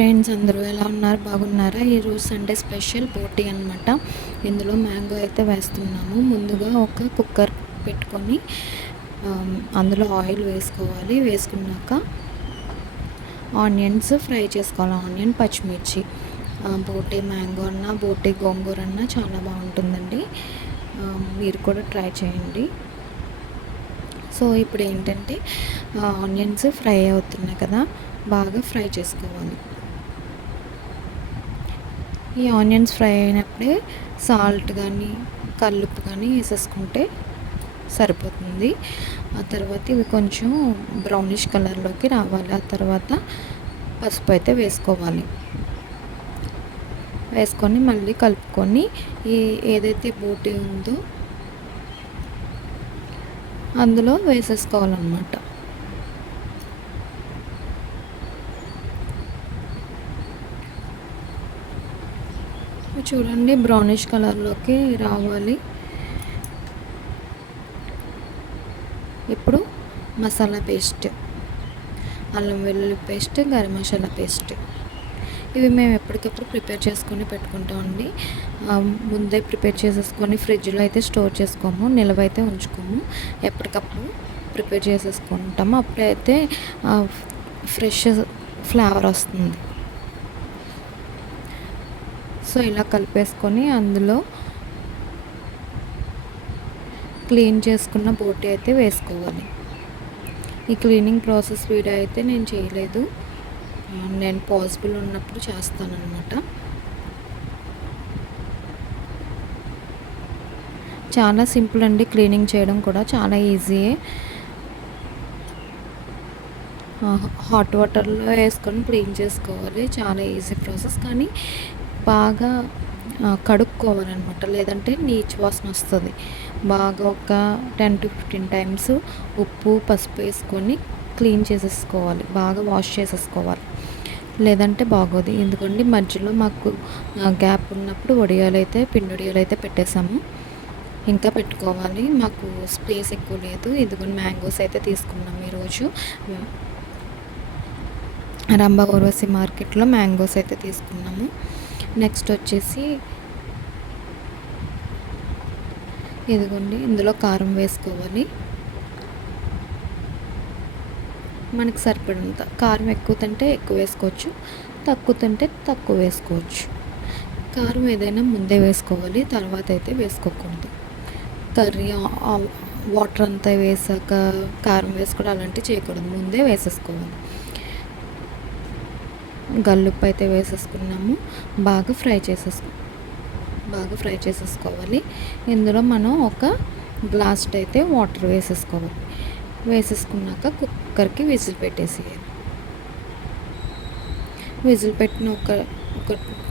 Friends అందరూ ఎలా ఉన్నారు, బాగున్నారా? ఈరోజు సండే స్పెషల్ బోటీ అనమాట. ఇందులో మ్యాంగో అయితే వేస్తున్నాము. ముందుగా ఒక కుక్కర్ పెట్టుకొని అందులో ఆయిల్ వేసుకోవాలి. వేసుకున్నాక ఆనియన్స్ ఫ్రై చేసుకోవాలి. ఆనియన్, పచ్చిమిర్చి. బోటీ మ్యాంగో అన్నా బోటీ గోంగూర అన్నా చాలా బాగుంటుందండి. మీరు కూడా ట్రై చేయండి. సో ఇప్పుడు ఏంటంటే ఆనియన్స్ ఫ్రై అవుతున్నాయి కదా, బాగా ఫ్రై చేసుకోవాలి. ఈ ఆనియన్స్ ఫ్రై అయినప్పుడే సాల్ట్ కానీ కల్లుప్పు కానీ వేసేసుకుంటే సరిపోతుంది. ఆ తర్వాత ఇవి కొంచెం బ్రౌనిష్ కలర్లోకి రావాలి. ఆ తర్వాత పసుపు అయితే వేసుకోవాలి. వేసుకొని మళ్ళీ కలుపుకొని ఏదైతే బోటీ ఉందో అందులో వేసేసుకోవాలన్నమాట. చూడండి, బ్రౌనిష్ కలర్లోకి రావాలి. ఇప్పుడు మసాలా పేస్ట్, అల్లం వెల్లుల్లి పేస్ట్, గరం మసాలా పేస్ట్, ఇవి మేము ఎప్పటికప్పుడు ప్రిపేర్ చేసుకొని పెట్టుకుంటామండి. ముందే ప్రిపేర్ చేసేసుకొని ఫ్రిడ్జ్లో అయితే స్టోర్ చేసుకోము, నిల్వ అయితే ఉంచుకోము. ఎప్పటికప్పుడు ప్రిపేర్ చేసేసుకుంటాము. అప్పుడైతే ఫ్రెష్ ఫ్లేవర్ వస్తుంది. సో ఇలా కలిపేసుకొని అందులో క్లీన్ చేసుకున్న బోటీ అయితే వేసుకోవాలి. ఈ క్లీనింగ్ ప్రాసెస్ వీడియో అయితే నేను చేయలేదు, నేను పాసిబుల్ ఉన్నప్పుడు చేస్తానన్నమాట. చాలా సింపుల్ అండి, క్లీనింగ్ చేయడం కూడా చాలా ఈజీయే. హాట్ వాటర్లో వేసుకొని క్లీన్ చేసుకోవాలి, చాలా ఈజీ ప్రాసెస్. కానీ బాగా కడుక్కోవాలన్నమాట, లేదంటే నీచు వాసన వస్తుంది. బాగా ఒక 10 to 15 టైమ్స్ ఉప్పు పసుపు వేసుకొని క్లీన్ చేసేసుకోవాలి, బాగా వాష్ చేసేసుకోవాలి. లేదంటే బాగోదు. ఎందుకంటే మధ్యలో మాకు గ్యాప్ ఉన్నప్పుడు పిండి వడియాలు అయితే పెట్టేసాము. ఇంకా పెట్టుకోవాలి, మాకు స్పేస్ ఎక్కువ లేదు. ఇదిగోండి మ్యాంగోస్ అయితే తీసుకున్నాం ఈరోజు. రంభా ఊర్వశి మార్కెట్లో మ్యాంగోస్ అయితే తీసుకున్నాము. నెక్స్ట్ వచ్చేసి ఇదిగోండి, ఇందులో కారం వేసుకోవాలి. మనకి సరిపడంత కారం. ఎక్కువ తింటే ఎక్కువ వేసుకోవచ్చు, తక్కువ తింటే తక్కువ వేసుకోవచ్చు. కారం ఏదైనా ముందే వేసుకోవాలి, తర్వాత అయితే వేసుకోకూడదు. కర్రీ వాటర్ అంతా వేసాక కారం వేసుకోవడం అలాంటివి చేయకూడదు, ముందే వేసేసుకోవాలి. గల్లుప్పు అయితే వేసేసుకున్నాము. బాగా ఫ్రై చేసేసుకోవాలి. ఇందులో మనం ఒక గ్లాస్ అయితే వాటర్ వేసేసుకోవాలి. వేసేసుకున్నాక కుక్కర్కి విజిల్ పెట్టేసేయాలి. విజిల్ పెట్టిన ఒక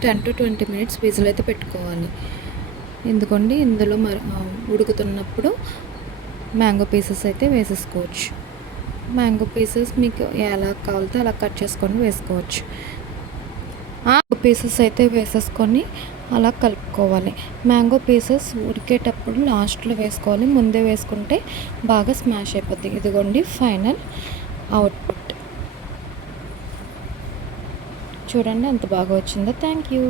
10 to 20 మినిట్స్ విజిల్ అయితే పెట్టుకోవాలి. ఎందుకంటే ఇందులో ఉడుకుతున్నప్పుడు మ్యాంగో పీసెస్ అయితే వేసేసుకోవచ్చు. మ్యాంగో పీసెస్ మీకు ఎలా కావాలితే అలా కట్ చేసుకొని వేసుకోవచ్చు. పీసెస్ అయితే వేసేసుకొని అలా కలుపుకోవాలి. మ్యాంగో పీసెస్ ఉడికేటప్పుడు లాస్ట్లో వేసుకోవాలి, ముందే వేసుకుంటే బాగా స్మాష్ అయిపోద్ది. ఇదిగోండి ఫైనల్ అవుట్పుట్. చూడండి ఎంత బాగా వచ్చిందో. Thank you.